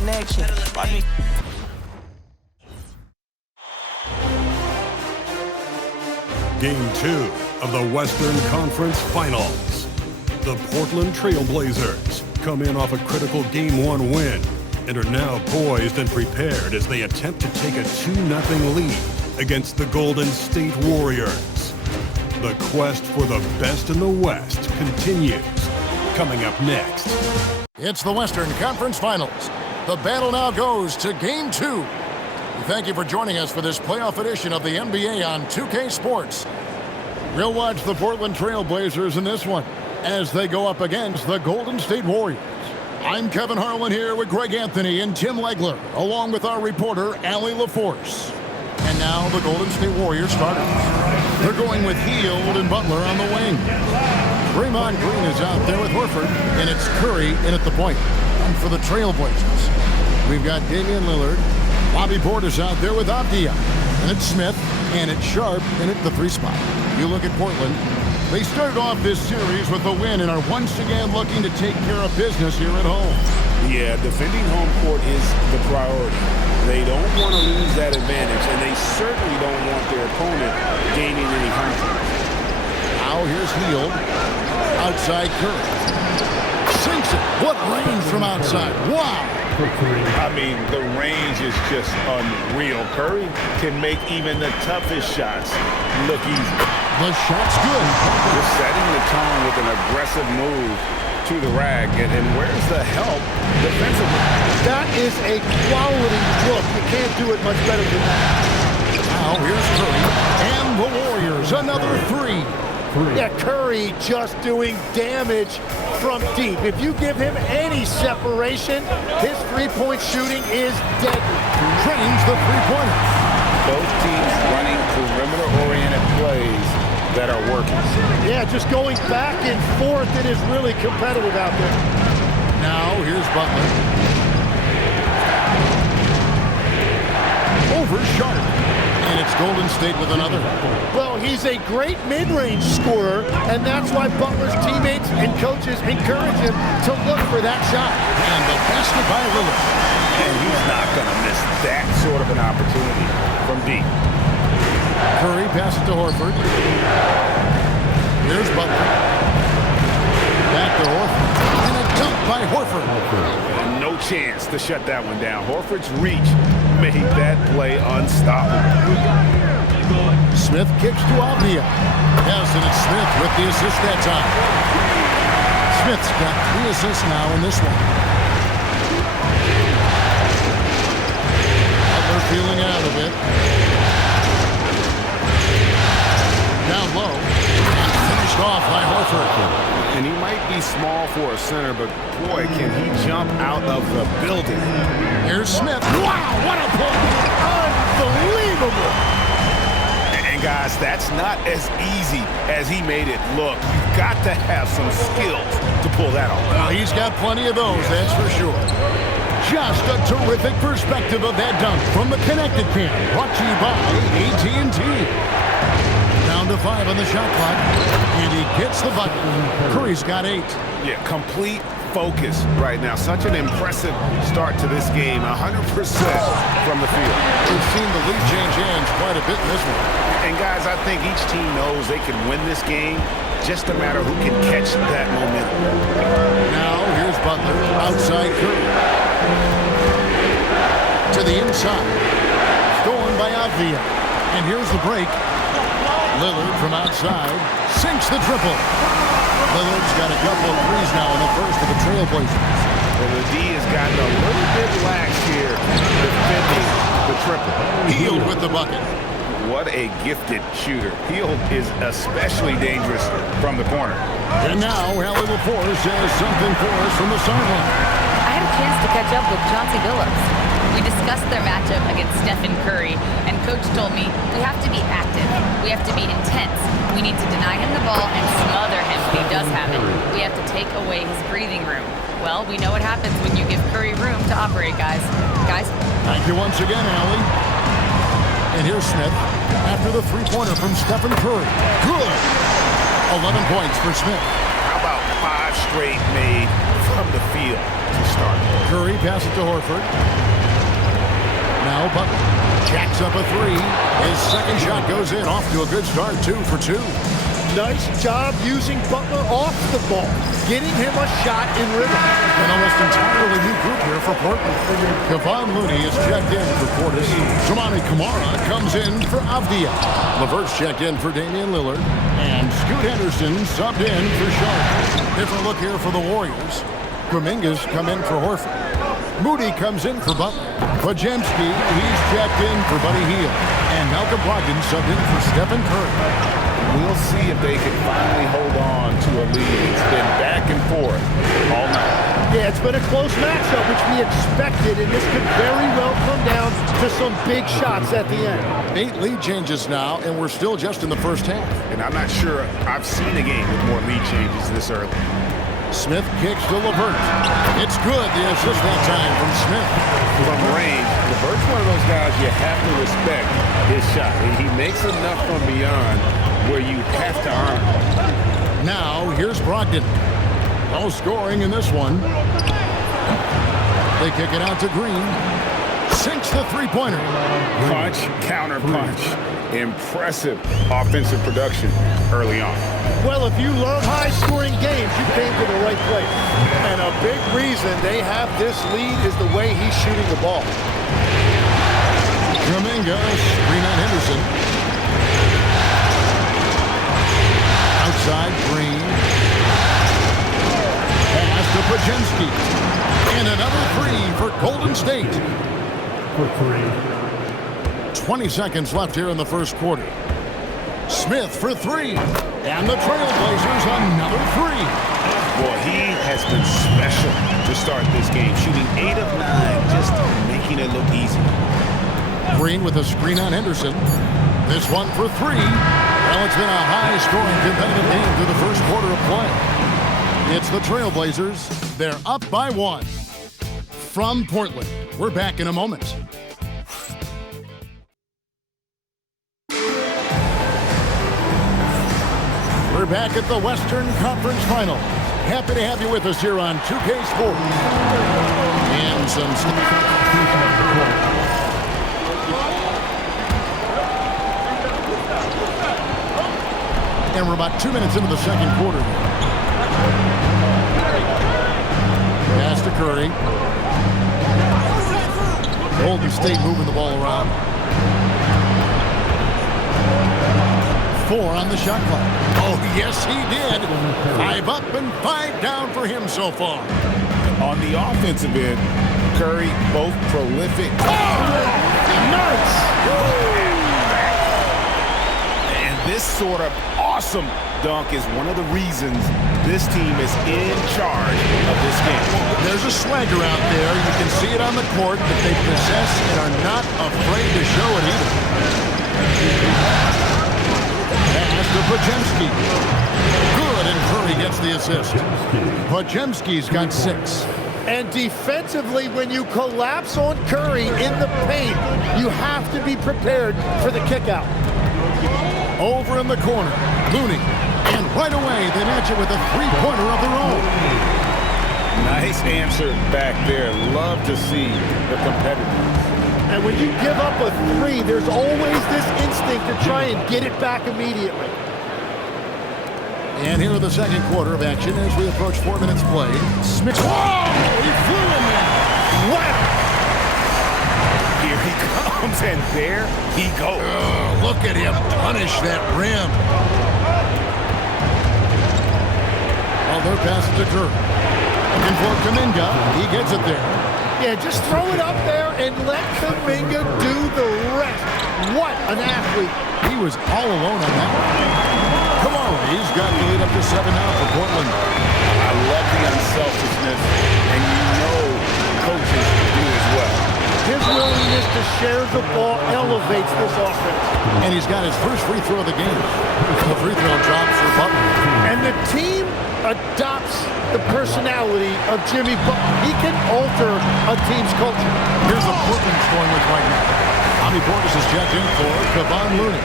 connection. Watch me. Game 2 of the Western Conference Finals. The Portland Trail Blazers come in off a critical Game 1 win and are now poised and prepared as they attempt to take a 2-0 lead against the Golden State Warriors. The quest for the best in the West continues. Coming up next. It's the Western Conference Finals. The battle now goes to Game 2. Thank you for joining us for this playoff edition of the NBA on 2K Sports. We'll watch the Portland Trail Blazers in this one as they go up against the Golden State Warriors. I'm Kevin Harlan here with Greg Anthony and Tim Legler, along with our reporter, Allie LaForce. And now the Golden State Warriors starters. They're going with Hield and Butler on the wing. Draymond Green is out there with Horford, and it's Curry in at the point. And for the Trail Blazers, we've got Damian Lillard. Bobby Portis out there with Avdia. And it's Smith, and it's Sharp in at the 3 spot. You look at Portland. They started off this series with a win and are once again looking to take care of business here at home. Yeah, defending home court is the priority. They don't want to lose that advantage, and they certainly don't want their opponent gaining any confidence. Now here's Hield. Outside Curry. Sinks it. What range from outside. Wow. I mean, the range is just unreal. Curry can make even the toughest shots look easy. The shot's good. Just setting the tone with an aggressive move to the rack. And where's the help defensively? That is a quality look. You can't do it much better than that. Now here's Curry. And the Warriors, another 3. Yeah, Curry just doing damage from deep. If you give him any separation, his three-point shooting is deadly. Drains the three-pointer. Both teams running perimeter-oriented plays that are working. Yeah, just going back and forth. It is really competitive out there. Now here's Butler. Over Sharp. And it's Golden State with another. Well, he's a great mid-range scorer, and that's why Butler's teammates and coaches encourage him to look for that shot. And the basket by Lillard. And he's not going to miss that sort of an opportunity from deep. Curry passes to Horford. Here's Butler. Back to Horford. And a dunk by Horford. And no chance to shut that one down. Horford's reach made that play unstoppable. Smith kicks to Avdia. Yes, and it's Smith with the assist that time. Smith's got 3 assists now in this one. Butler feeling out of it. Down low. And finished off by Horford. And he might be small for a center, but boy, can he jump out of the building. Here's Smith. Wow, what a play. Unbelievable. And guys, that's not as easy as he made it look. You've got to have some skills to pull that off. Well, he's got plenty of those, that's for sure. Just a terrific perspective of that dunk from the Connected Camp, brought to you by AT&T. Down to 5 on the shot clock, and he gets the bucket. Curry's got 8. Yeah, complete focus right now. Such an impressive start to this game, 100% from the field. We've seen the lead change hands quite a bit in this one. And guys, I think each team knows they can win this game, just a matter who can catch that momentum. Now here's Butler, outside Curry. To the inside. Stolen by Avdia. And here's the break. Lillard from outside sinks the triple. Lillard's got a couple of threes now in the first of the Trailblazers. Well, the D has gotten a little bit lax here defending the triple. Hield with the bucket. What a gifted shooter. Hield is especially dangerous from the corner. And now Allie LaForce has something for us from the sideline. I had a chance to catch up with Chauncey Billups. We discussed their matchup against Stephen Curry, and Coach told me we have to be active. We have to be intense. We need to deny him the ball and smother him when he does have it. We have to take away his breathing room. Well, we know what happens when you give Curry room to operate, guys. Thank you once again, Allie. And here's Smith after the three-pointer from Stephen Curry. Good. 11 points for Smith. How about 5 straight made from the field? to start. Curry passes to Horford. Now Butler jacks up a three. His second shot goes in. Off to a good start, 2 for 2. Nice job using Butler off the ball, getting him a shot in rhythm. An almost entirely new group here for Portland. Kevon Looney is checked in for Portis. Toumani Camara comes in for Avdia. LeVert's checked in for Damian Lillard. And Scoot Henderson subbed in for Charlotte. Different look here for the Warriors. Kuminga's come in for Horford. Moody comes in for Butler. Podziemski, he's checked in for Buddy Hield. And Malcolm Brogdon subbed in for Stephen Curry. We'll see if they can finally hold on to a lead. It's been back and forth all night. Yeah, it's been a close matchup, which we expected, and this could very well come down to some big shots at the end. 8 lead changes now, and we're still just in the first half. And I'm not sure I've seen a game with more lead changes this early. Smith kicks to LeVert. It's good, the assist that time from Smith. From range, LeVert's one of those guys you have to respect his shot. He makes enough from beyond where you have to earn. Now, here's Brogdon. No scoring in this one. They kick it out to Green. Sinks the three-pointer. Punch, counter punch. Impressive offensive production early on. Well, if you love high-scoring games, you came to the right place. And a big reason they have this lead is the way he's shooting the ball. Kuminga, screen on Henderson. Outside, Green. Pass to Podziemski. And another three for Golden State. For 20 seconds left here in the first quarter. Smith for three. And the Trailblazers another three. Boy, he has been special to start this game. Shooting 8 of 9, just making it look easy. Green with a screen on Henderson. This one for three. Well, it's been a high-scoring competitive game through the first quarter of play. It's the Trailblazers. They're up by 1. From Portland, we're back in a moment. We're back at the Western Conference Final. Happy to have you with us here on 2K Sports. And some and we're about 2 minutes into the second quarter. Pass to Curry. Golden State moving the ball around. 4 on the shot clock. Oh, yes, he did. 5 up and 5 down for him so far. On the offensive end, Curry, both prolific. Nice! And this sort of awesome dunk is one of the reasons this team is in charge of this game. There's a swagger out there. You can see it on the court that they possess and are not afraid to show it either. Pass to Podziemski. Good, and Curry gets the assist. Podziemski's got 6. And defensively, when you collapse on Curry in the paint, you have to be prepared for the kickout. Over in the corner, Looney. And right away, they match it with a three-pointer of their own. Nice answer back there. Love to see the competitiveness. And when you give up a 3, there's always this instinct to try and get it back immediately. And here in the second quarter of action as we approach 4 minutes play. Smith. Whoa! He flew in there. What? Here he comes, and there he goes. Oh, look at him punish that rim. Well, they're passing to Curry. Looking for Kuminga. He gets it there. Yeah, just throw it up there and let Kuminga do the rest. What an athlete. He was all alone on that one. Come on, he's got the lead up to 7 now for Portland. I love the unselfishness, and you know coaches do as well. His willingness to share the ball elevates this offense. And he's got his first free throw of the game. The free throw drops for Butler. And the team adopts the personality of Jimmy Butler. He can alter a team's culture. Here's a Portland scoring with right now. Bobby Portis is checked in for Kevon Looney.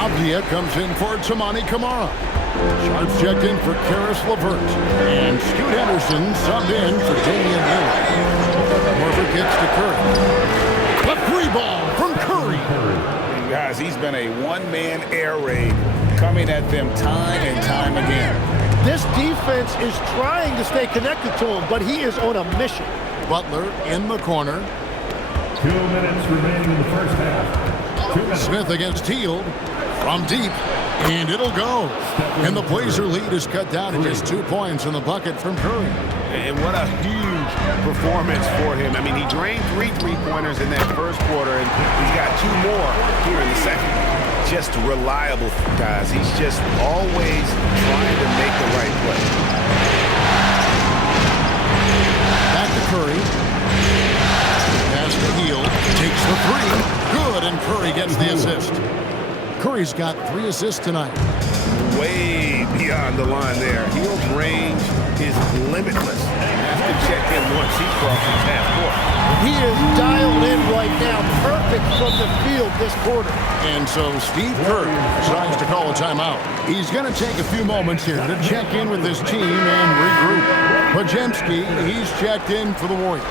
Avdia comes in for Tamani Kamara. Sharps checked in for Karis LeVert. And Scoot Henderson subbed in for Damian Lillard. Horford gets to Curry. The free ball from Curry. Guys, he's been a one-man air raid coming at them time and time again. This defense is trying to stay connected to him, but he is on a mission. Butler in the corner. 2 minutes remaining in the first half. 2 minutes. Smith against Hield from deep, and it'll go. And the Blazer lead is cut down to just 2 points in the bucket from Curry. And what a huge performance for him. I mean, he drained 3 three-pointers in that first quarter, and he's got 2 more here in the second. Just reliable, guys. He's just always trying to make the right play. Back to Curry. Pass to Hield. Takes the 3. Good, and Curry gets the assist. Curry's got 3 assists tonight. Way beyond the line there. Hield's range is limitless. Have to check him once he crosses half court. He is dialed in right now, perfect from the field this quarter. And so Steve Kerr decides to call a timeout. He's going to take a few moments here to check in with his team and regroup. Pajemski, he's checked in for the Warriors.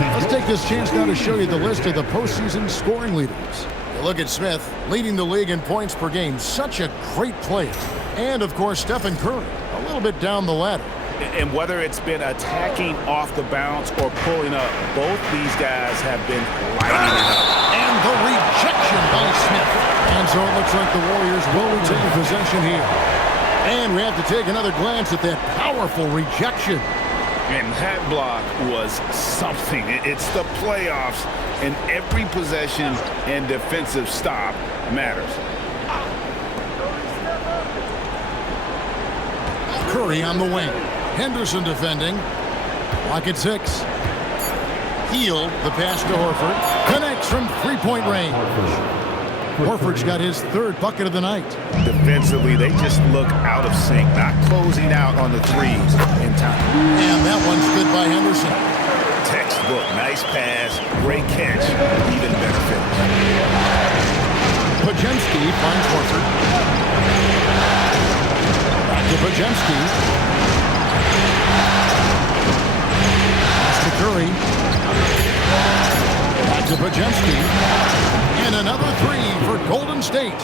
Let's take this chance now to show you the list of the postseason scoring leaders. Look at Smith, leading the league in points per game. Such a great player. And, of course, Stephen Curry, a little bit down the ladder. And whether it's been attacking off the bounce or pulling up, both these guys have been lighting it up. And the rejection by Smith. And so it looks like the Warriors will retain possession here. And we have to take another glance at that powerful rejection. And that block was something. It's the playoffs, and every possession and defensive stop matters. Curry on the wing. Henderson defending. Lock at 6. Hield, the pass to Horford. Connects from three-point range. Horford's got his 3rd bucket of the night. Defensively, they just look out of sync, not closing out on the threes in time. And that one's good by Henderson. Textbook, nice pass, great catch, even better finish. Pajemski finds Horford. Back to Pajemski. Pass to Curry. Back to Pajemski. And another 3 for Golden State.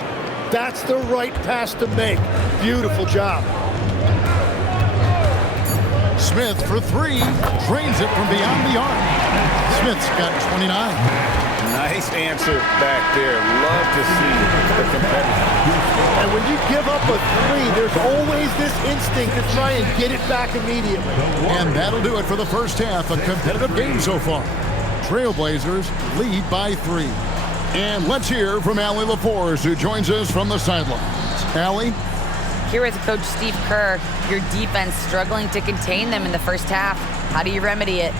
That's the right pass to make. Beautiful job. Smith for 3. Drains it from beyond the arc. Smith's got 29. Nice answer back there. Love to see the competitor. And when you give up a 3, there's always this instinct to try and get it back immediately. And that'll do it for the first half. A competitive game so far. Trailblazers lead by 3. And let's hear from Allie LaForce, who joins us from the sidelines. Allie? Here is Coach Steve Kerr. Your defense struggling to contain them in the first half. How do you remedy it?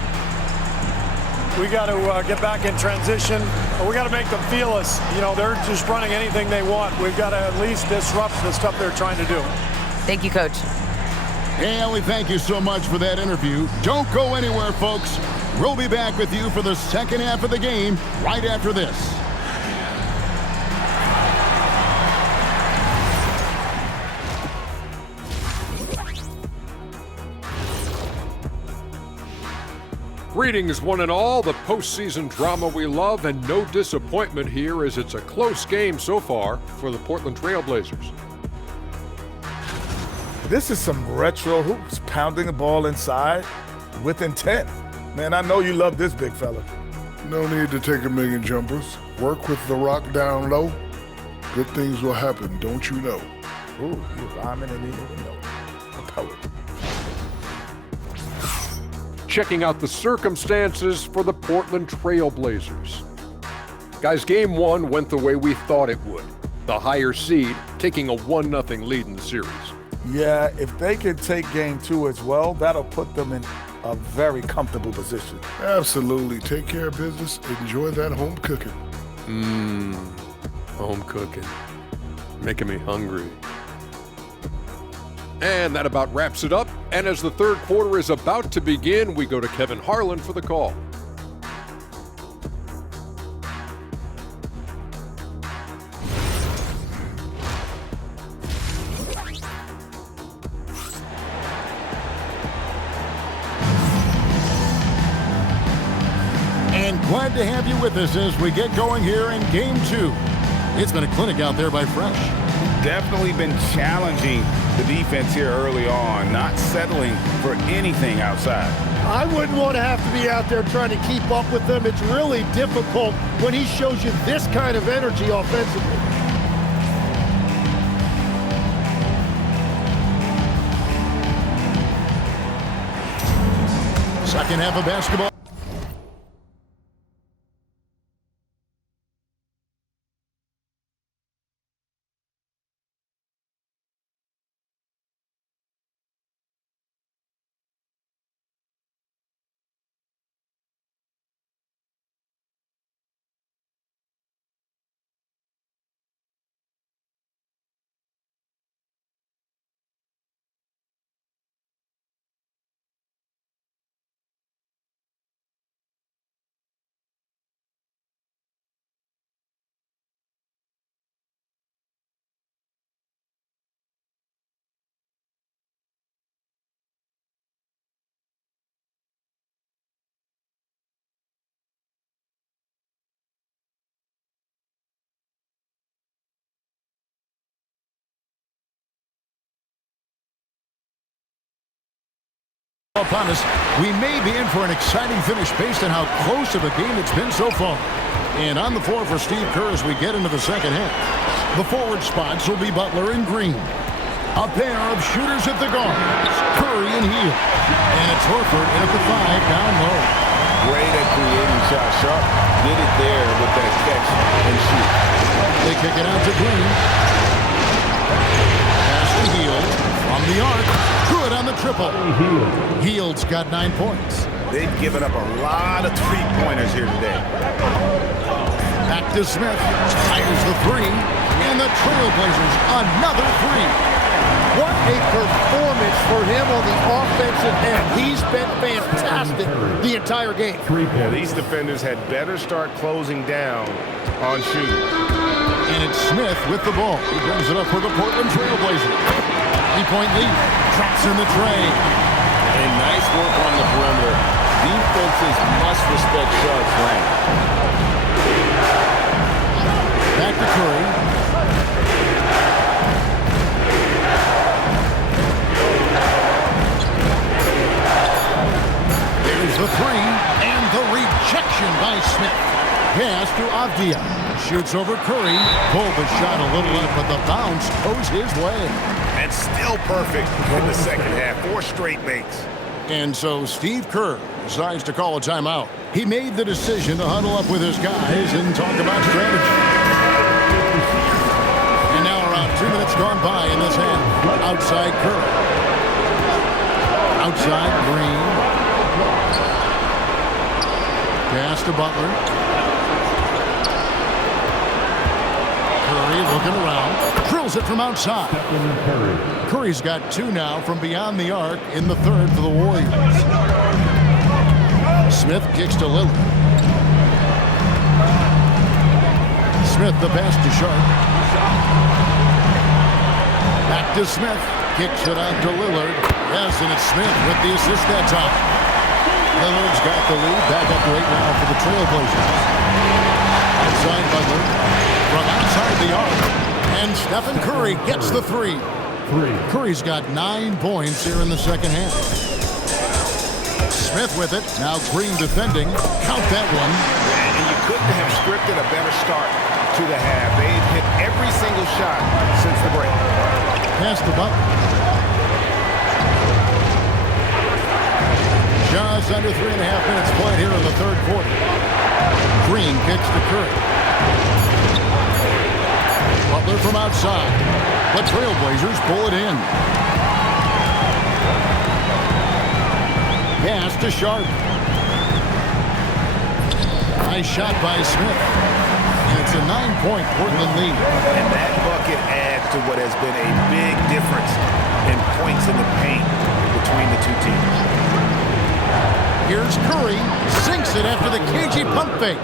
We got to get back in transition. We got to make them feel us. You know, they're just running anything they want. We've got to at least disrupt the stuff they're trying to do. Thank you, Coach. Hey, Allie, thank you so much for that interview. Don't go anywhere, folks. We'll be back with you for the second half of the game right after this. Greetings, one and all. The postseason drama we love, and no disappointment here as it's a close game so far for the Portland Trailblazers. This is some retro hoops, pounding the ball inside with intent. Man, I know you love this big fella. No need to take a million jumpers. Work with the rock down low. Good things will happen, don't you know? Ooh, you're rhyming and you didn't know. A poet. Checking out the circumstances for the Portland Trailblazers. Guys, game 1 went the way we thought it would. The higher seed taking a 1-0 lead in the series. Yeah, if they can take game 2 as well, that'll put them in a very comfortable position. Absolutely. Take care of business. Enjoy that home cooking. Home cooking. Making me hungry. And that about wraps it up. And as the third quarter is about to begin, we go to Kevin Harlan for the call. And glad to have you with us as we get going here in Game 2. It's been a clinic out there by Fresh. Definitely been challenging the defense here early on, not settling for anything outside. I wouldn't want to have to be out there trying to keep up with them. It's really difficult when he shows you this kind of energy offensively. Second half of basketball. Upon us, we may be in for an exciting finish based on how close of a game it's been so far. And on the floor for Steve Kerr as we get into the second half. The forward spots will be Butler and Green. A pair of shooters at the guards, Curry and Hield. And it's Horford in at the 5 down low. Great at creating shots. Sharp did it there with that catch and shoot. They kick it out to Green. Pass to Hield from the arc. Good on the triple. Hield's got 9 points. They've given up a lot of three-pointers here today. Back to Smith. Fires the 3. And the Trailblazers another 3. What a performance for him on the offensive end. He's been fantastic the entire game. Yeah, these defenders had better start closing down on shooting. And it's Smith with the ball. He brings it up for the Portland Trailblazers. 3-point lead. Traps in the tray. And nice work on the perimeter. Defenses must respect Sharp's lane. Back to Curry. There's the 3. And the rejection by Smith. Pass to Avdia. Shoots over Curry. Pulled the shot a little up, but the bounce goes his way. And still perfect in the second half. 4 straight makes. And so Steve Kerr decides to call a timeout. He made the decision to huddle up with his guys and talk about strategy. And now around 2 minutes gone by in this half. Outside Kerr. Outside Green. Pass to Butler. Curry looking around. Drills it from outside. Curry's got 2 now from beyond the arc in the third for the Warriors. Smith kicks to Lillard. Smith the pass to Sharp. Back to Smith. Kicks it out to Lillard. Yes, and it's Smith with the assist that time. Lillard's got the lead. Back up right now for the Trailblazers. Outside Butler. From outside the arc. And Stephen Curry gets the 3. Curry's got 9 points here in the second half. Smith with it. Now Green defending. Count that one. And you couldn't have scripted a better start to the half. They've hit every single shot since the break. Pass to Butler. Just under 3.5 minutes played here in the third quarter. Green kicks to Curry. Butler from outside. The Trailblazers pull it in. Pass to Sharp. Nice shot by Smith. And it's a 9-point Portland lead. And that bucket adds to what has been a big difference in points in the paint between the two teams. Here's Curry. Sinks it after the cagey pump fake.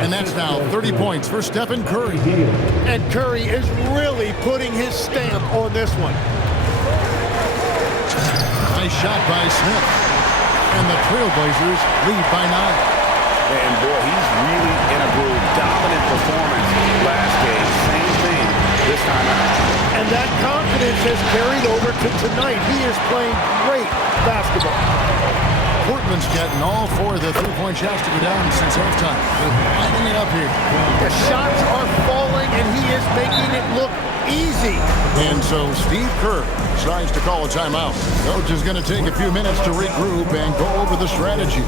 And that's now 30 points for Stephen Curry. And Curry is really putting his stamp on this one. Nice shot by Smith. And the Trailblazers lead by 9. And boy, he has carried over to tonight. He is playing great basketball. Portland's getting all 4 of the three-point shots to go down since halftime. They're lining it up here. The shots are falling, and he is making it look easy. And so Steve Kerr decides to call a timeout. Coach is going to take a few minutes to regroup and go over the strategy.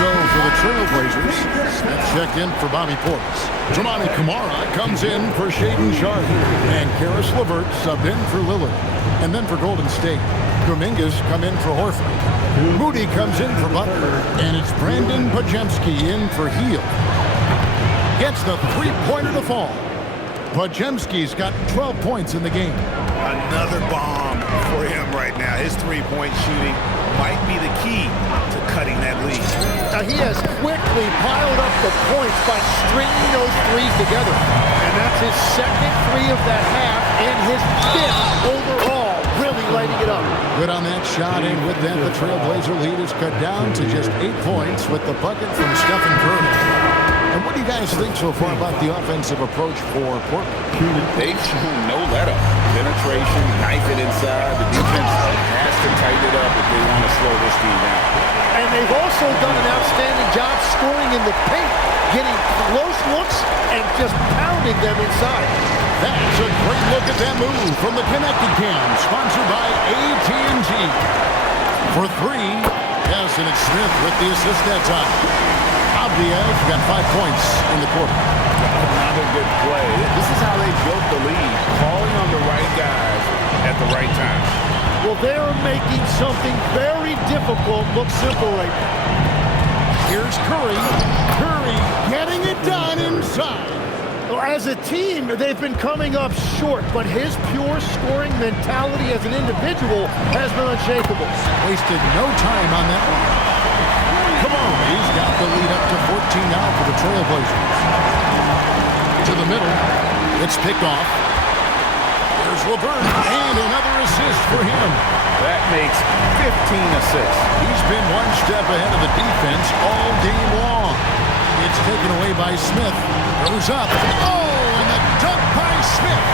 So for the Trailblazers, Smith checked in for Bobby Portis. Toumani Camara comes in for Shaedon Sharpe. And Karis LeVert subbed in for Lillard. And then for Golden State, Kuminga's come in for Horford. Moody comes in for Butler. And it's Brandon Podziemski in for Hield. Gets the three-pointer to fall. Podziemski's got 12 points in the game. Another bomb for him right now. His three-point shooting might be the key to cutting that lead. Now he has quickly piled up the points by stringing those threes together. And that's his second three of the half and his 5th overall, really lighting it up. Good on that shot, and with that, the Trailblazer lead is cut down to just 8 points with the bucket from Stephen Curry. And what do you guys think so far about the offensive approach for Portland? They've shown no let-up. Penetration, knife it inside. The defense has to tighten it up if they want to slow this team down. And they've also done an outstanding job scoring in the paint, getting close looks and just pounding them inside. That's a great look at that move from the Connected Cam, sponsored by AT&T. For 3, yes, and it's Smith with the assist that time. Xavier got 5 points in the quarter. Another good play. This is how they built the lead, calling on the right guys at the right time. Well, they're making something very difficult look simple right now. Here's Curry. Curry getting it done inside. Well, as a team, they've been coming up short, but his pure scoring mentality as an individual has been unshakable. Wasted no time on that one. Come on, he's got the lead up to 14 now for the Trailblazers. To the middle, it's picked off. There's LeVert, and another assist for him. That makes 15 assists. He's been one step ahead of the defense all game long. It's taken away by Smith. Goes up. Oh, and the dunk by Smith.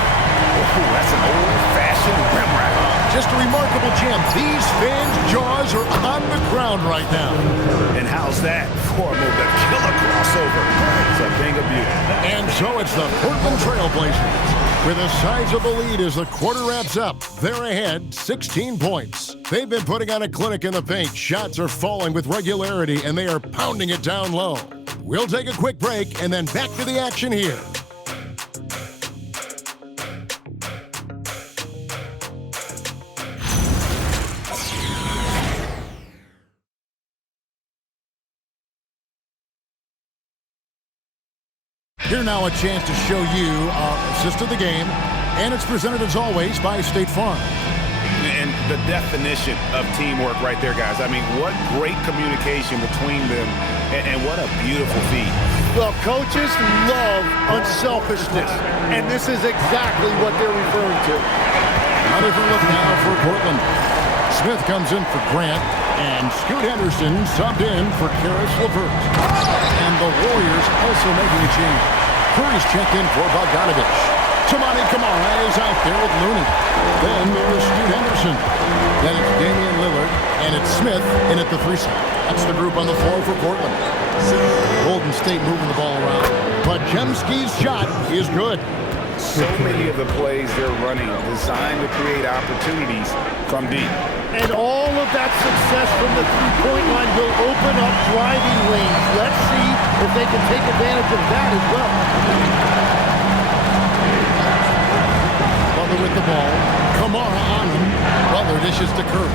Oh, that's an old-fashioned rim wrap. Just a remarkable jam. These fans' jaws are on the ground right now. And how's that for a move? The killer crossover. It's a thing of beauty. And so it's the Portland Trailblazers with a sizable lead as the quarter wraps up. They're ahead 16 points. They've been putting on a clinic in the paint. Shots are falling with regularity, and they are pounding it down low. We'll take a quick break and then back to the action here. Here now a chance to show you our assist of the game, and it's presented as always by State Farm. And the definition of teamwork right there, guys. I mean, what great communication between them, and what a beautiful feat. Well, coaches love unselfishness, and this is exactly what they're referring to. Now different look now for Portland. Smith comes in for Grant, and Scoot Henderson subbed in for Karis LeVert. And the Warriors also making a change. Curry's checked in for Bogdanovich. Toumani Camara is out there with Looney. Then there's Scoot Henderson. Then it's Damian Lillard, and it's Smith in at the 3 spot. That's the group on the floor for Portland. Golden State moving the ball around. Podziemski's shot is good. So many of the plays they're running designed to create opportunities from deep. And all of that success from the three-point line will open up driving lanes. Let's see if they can take advantage of that as well. Butler with the ball. Camara on him. Butler dishes to Curry.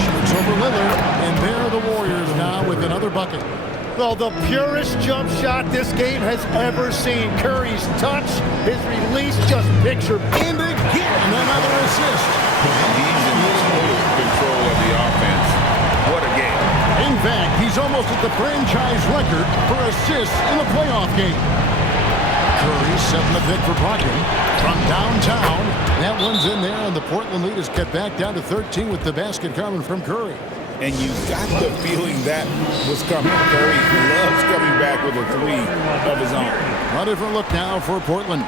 Shoots over Lillard. And there are the Warriors now with another bucket. Well, the purest jump shot this game has ever seen. Curry's touch, his release, just picture. And again, another assist. He's in total control of the offense. What a game. In fact, he's almost at the franchise record for assists in a playoff game. Curry setting the pick for Brogdon from downtown. That one's in there, and the Portland lead is cut back down to 13 with the basket coming from Curry. And you got the feeling that was coming. Curry loves coming back with a 3 of his own. A different look now for Portland.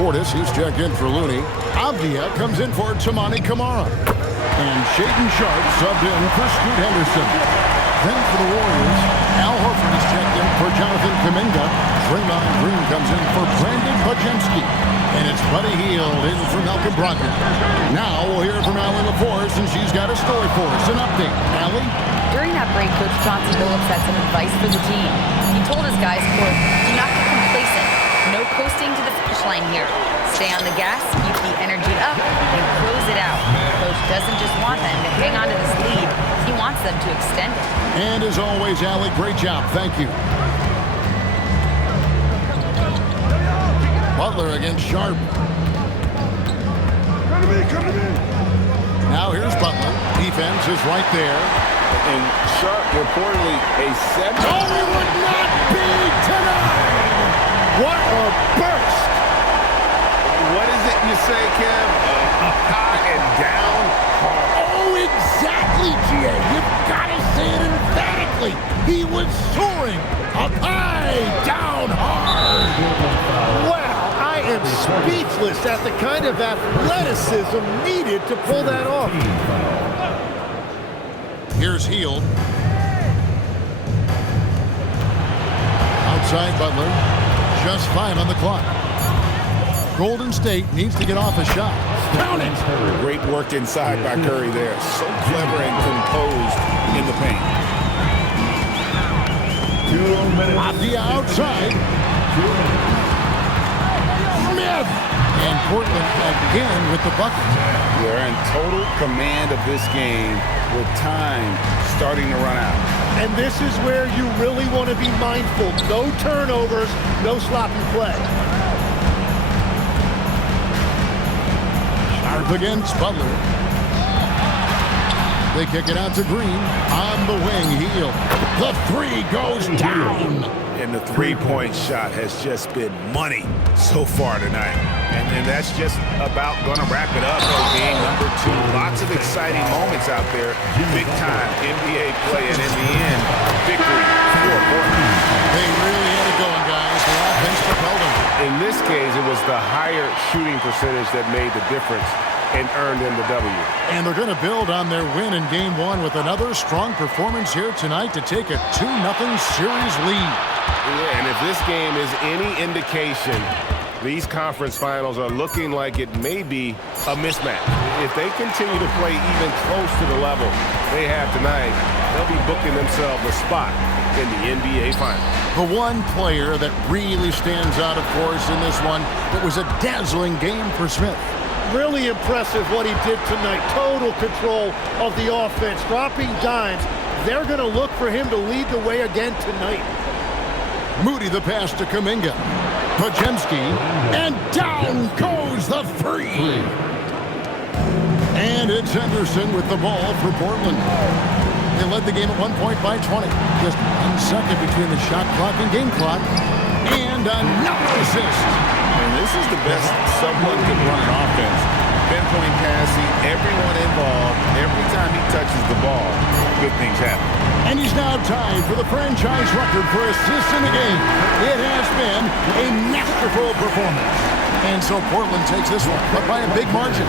Portis, he's checked in for Looney. Avdia comes in for Tamani Kamara. And Shaden Sharp subbed in for Scoot Henderson. Then for the Warriors, Al Horford is checked in for Jonathan Kuminga. Draymond Green comes in for Brandon Bajemski. And it's Buddy Hield in for Malcolm Brogdon. Now we'll hear from Allie LaForce, and she's got a story for us. An update. Allie? During that break, Coach Chauncey Billups had some advice for the team. He told his guys, quote, do not get complacent. No coasting to the finish line here. Stay on the gas, keep the energy up, and close it out. Coach doesn't just want them to hang on to this lead. He wants them to extend it. And as always, Allie, great job. Thank you. Butler against Sharp. Come to me. Now here's Butler. Defense is right there. And Sharp reportedly a 7. Oh, it would not be tonight! What a burst! What is it you say, Kev? High and down hard. Oh, exactly, G.A. You've got to say it emphatically. He was soaring up high, down hard. Wow, I am speechless at the kind of athleticism needed to pull that off. Here's Hield. Outside Butler. Just 5 on the clock. Golden State needs to get off a shot. Count it! Great work inside by Curry there. So clever and composed in the paint. 2 minutes. Avdia outside. Smith! And Portland again with the bucket. They're in total command of this game with time starting to run out. And this is where you really want to be mindful. No turnovers, no sloppy play. Sharp against Butler. They kick it out to Green. On the wing, Hield. The three goes down. And the three-point shot has just been money so far tonight. And that's just about going to wrap it up for game number 2. Lots of exciting moments out there. Big-time NBA play, and in the end, victory for Portland. They really had it going, guys. The offense propelled them. In this case, it was the higher shooting percentage that made the difference and earned them the W. And they're going to build on their win in Game 1 with another strong performance here tonight to take a 2-0 series lead. Yeah, and if this game is any indication, these conference finals are looking like it may be a mismatch. If they continue to play even close to the level they have tonight, they'll be booking themselves a spot in the NBA Finals. The one player that really stands out, of course, in this one, it was a dazzling game for Smith. Really impressive what he did tonight. Total control of the offense, dropping dimes. They're going to look for him to lead the way again tonight. Moody the pass to Kuminga. Bajemski. And down goes the three. And it's Henderson with the ball for Portland. They led the game at 1 point by 20. Just 1 second between the shot clock and game clock. And another assist. And this is the best someone can run an offense. Pinpoint passing, everyone involved. Every time he touches the ball, good things happen. And he's now tied for the franchise record for assists in the game. It has been a masterful performance. And so Portland takes this one, but by a big margin.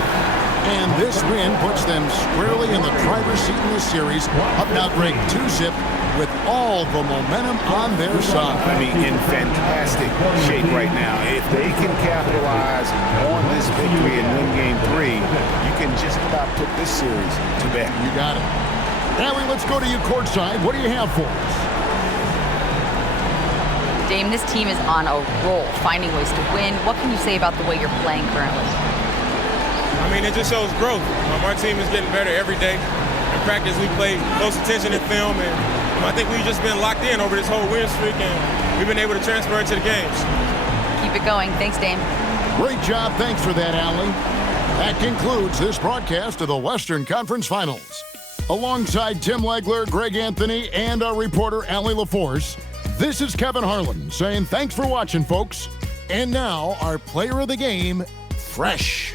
And this win puts them squarely in the driver's seat in this series, up now ranked 2-zip with all the momentum on their side. I mean, in fantastic shape right now. If they can capitalize on this victory and win Game 3, you can just about put this series to bed. You got it. Allie, let's go to you courtside. What do you have for us? Dame, this team is on a roll, finding ways to win. What can you say about the way you're playing currently? I mean, it just shows growth. Our team is getting better every day. In practice, we play close attention in film, and I think we've just been locked in over this whole win streak, and we've been able to transfer it to the games. Keep it going. Thanks, Dame. Great job. Thanks for that, Allie. That concludes this broadcast of the Western Conference Finals. Alongside Tim Legler, Greg Anthony, and our reporter, Allie LaForce, this is Kevin Harlan saying thanks for watching, folks. And now, our player of the game, Fresh.